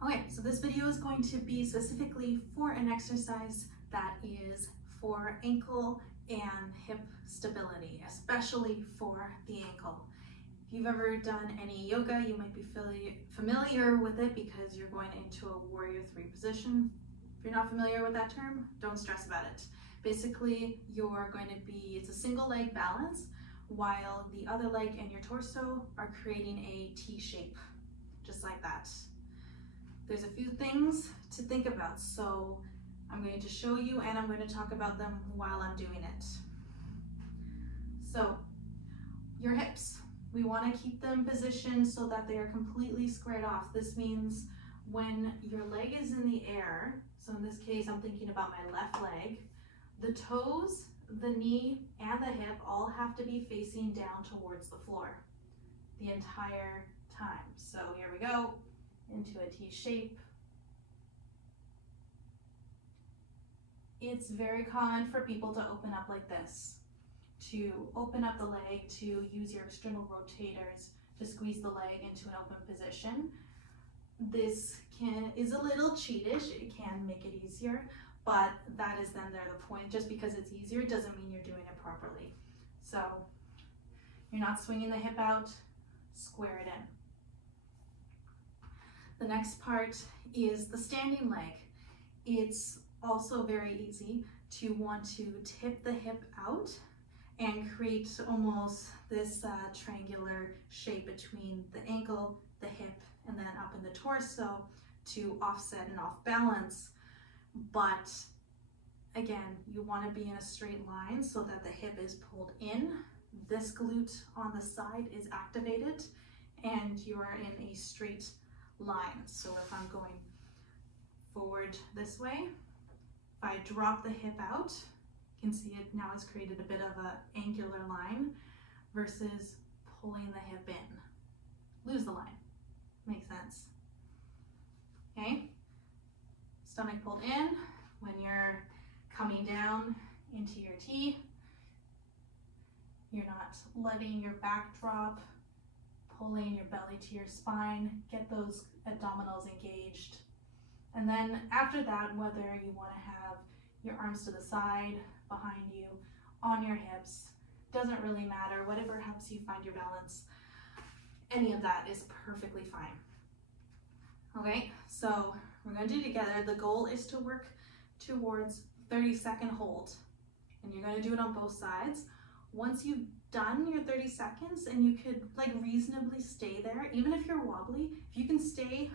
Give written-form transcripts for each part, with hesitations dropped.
Okay, so this video is going to be specifically for an exercise that is for ankle and hip stability, especially for the ankle. If you've ever done any yoga, you might be familiar with it because you're going into a warrior three position. If you're not familiar with that term, don't stress about it. Basically, you're going to be, it's a single leg balance while the other leg and your torso are creating a T shape, just like that. There's a few things to think about, so I'm going to show you and I'm going to talk about them while I'm doing it. So, your hips, we want to keep them positioned so that they are completely squared off. This means when your leg is in the air, so in this case I'm thinking about my left leg, the toes, the knee, and the hip all have to be facing down towards the floor the entire time. So here we go, into a T shape. It's very common for people to open up like this, to open up the leg, to use your external rotators to squeeze the leg into an open position. This is a little cheatish, it can make it easier, but that is then the point. Just because it's easier doesn't mean you're doing it properly. So you're not swinging the hip out, square it in. The next part is the standing leg. It's also very easy to want to tip the hip out and create almost this triangular shape between the ankle, the hip, and then up in the torso to offset and off balance. But again, you want to be in a straight line so that the hip is pulled in, this glute on the side is activated, and you are in a straight line. So if I'm going forward this way, if I drop the hip out, you can see it now has created a bit of an angular line versus pulling the hip in. Lose the line. Makes sense. Okay? Stomach pulled in. When you're coming down into your T, you're not letting your back drop, pulling your belly to your spine, get those abdominals engaged. And then after that, whether you want to have your arms to the side, behind you, on your hips, doesn't really matter. Whatever helps you find your balance, any of that is perfectly fine. Okay, so we're going to do together. The goal is to work towards 30-second hold, and you're going to do it on both sides. Once you've done your 30 seconds and you could like reasonably stay there, even if you're wobbly, if you can stay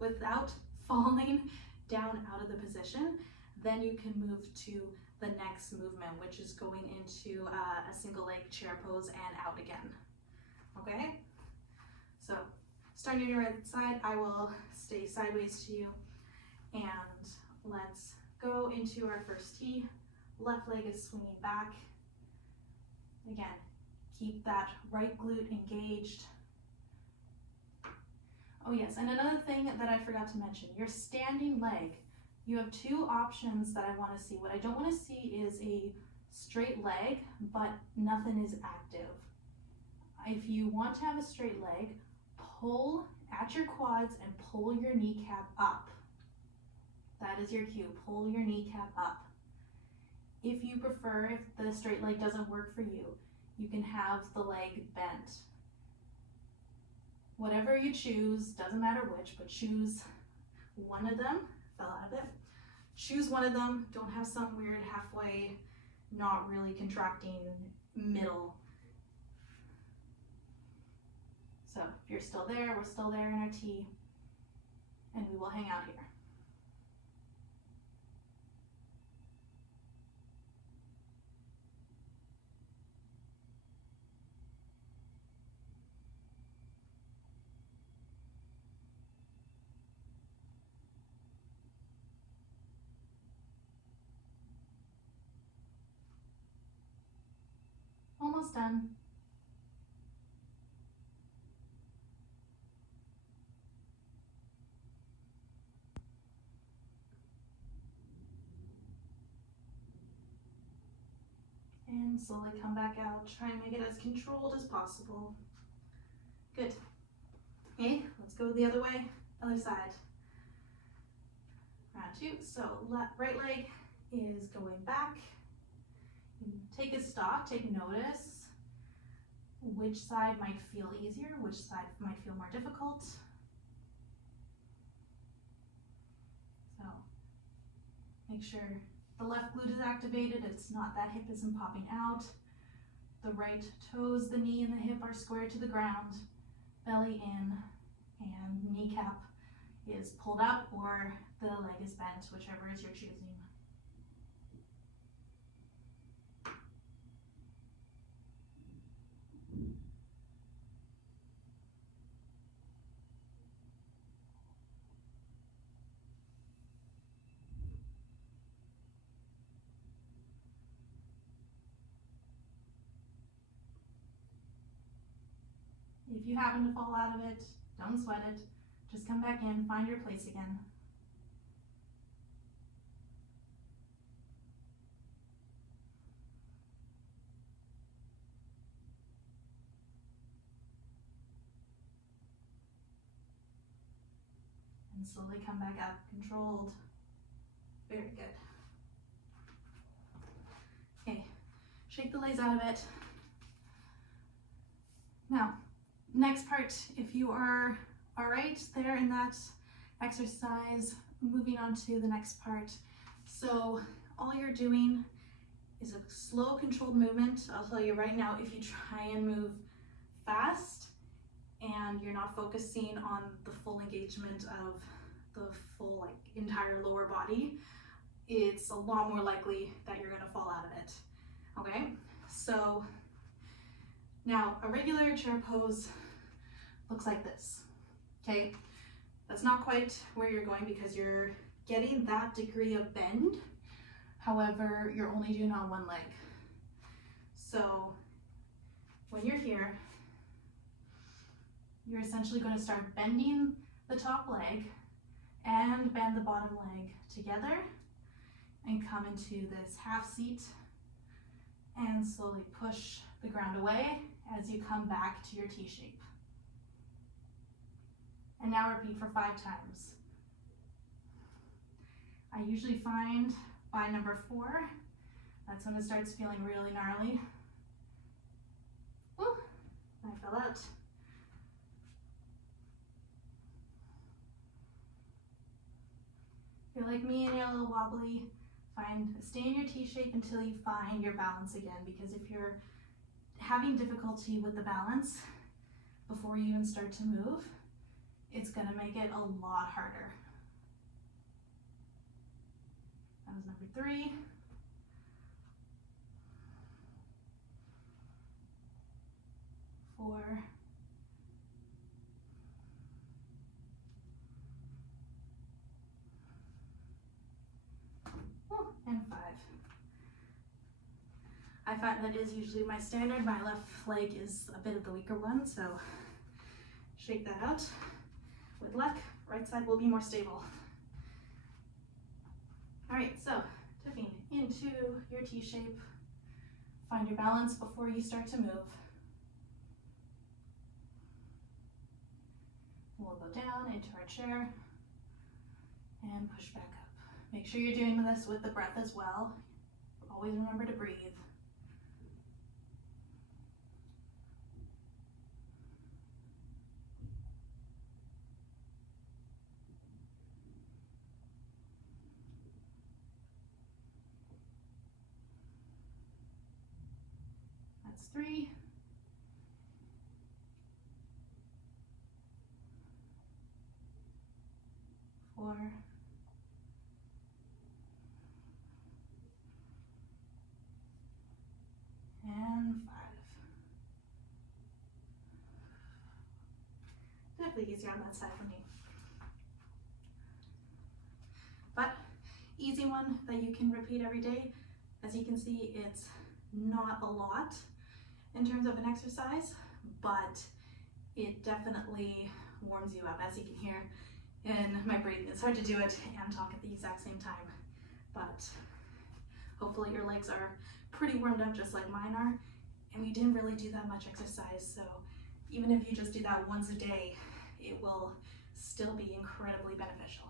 without falling down out of the position, then you can move to the next movement, which is going into a single leg chair pose and out again. Okay, so starting on your right side, I will stay sideways to you, and let's go into our first T. Left leg is swinging back. Again, keep that right glute engaged. Oh yes, and another thing that I forgot to mention, your standing leg. You have two options that I want to see. What I don't want to see is a straight leg, but nothing is active. If you want to have a straight leg, pull at your quads and pull your kneecap up. That is your cue, pull your kneecap up. If you prefer, if the straight leg doesn't work for you, you can have the leg bent. Whatever you choose, doesn't matter which, but choose one of them. Fell out of it. Choose one of them. Don't have some weird halfway, not really contracting middle. So if you're still there, we're still there in our T, and we will hang out here. Almost done. And slowly come back out. Try and make it as controlled as possible. Good. Okay, let's go the other way. Other side. Round 2. So right leg is going back. Take a stock, take notice. Which side might feel easier? Which side might feel more difficult? So make sure the left glute is activated. It's not that hip isn't popping out. The right toes, the knee and the hip are square to the ground. Belly in and kneecap is pulled up or the leg is bent, whichever is your choosing. If you happen to fall out of it, don't sweat it. Just come back in, find your place again. And slowly come back up, controlled. Very good. Okay, shake the legs out of it. Now, next part, if you are all right there in that exercise, moving on to the next part. So all you're doing is a slow controlled movement. I'll tell you right now, if you try and move fast and you're not focusing on the full engagement of the full entire lower body, it's a lot more likely that you're gonna fall out of it, okay? So now a regular chair pose looks like this, okay? That's not quite where you're going because you're getting that degree of bend. However, you're only doing on one leg. So when you're here, you're essentially going to start bending the top leg and bend the bottom leg together and come into this half seat and slowly push the ground away as you come back to your T shape. And now repeat for 5 times. I usually find by number 4, that's when it starts feeling really gnarly. Woo, I fell out. If you're like me and you're a little wobbly, stay in your T shape until you find your balance again, because if you're having difficulty with the balance before you even start to move, it's gonna make it a lot harder. That was number 3. 4. And 5. I find that is usually my standard. My left leg is a bit of the weaker one, so shake that out. With luck, right side will be more stable. All right, so tipping into your T shape. Find your balance before you start to move. We'll go down into our chair and push back up. Make sure you're doing this with the breath as well. Always remember to breathe. That's 3. 4. And 5. Definitely easier on that side for me. But easy one that you can repeat every day. As you can see, it's not a lot in terms of an exercise, but it definitely warms you up, as you can hear in my breathing. It's hard to do it and talk at the exact same time, but hopefully your legs are pretty warmed up just like mine are, and we didn't really do that much exercise, so even if you just do that once a day, it will still be incredibly beneficial.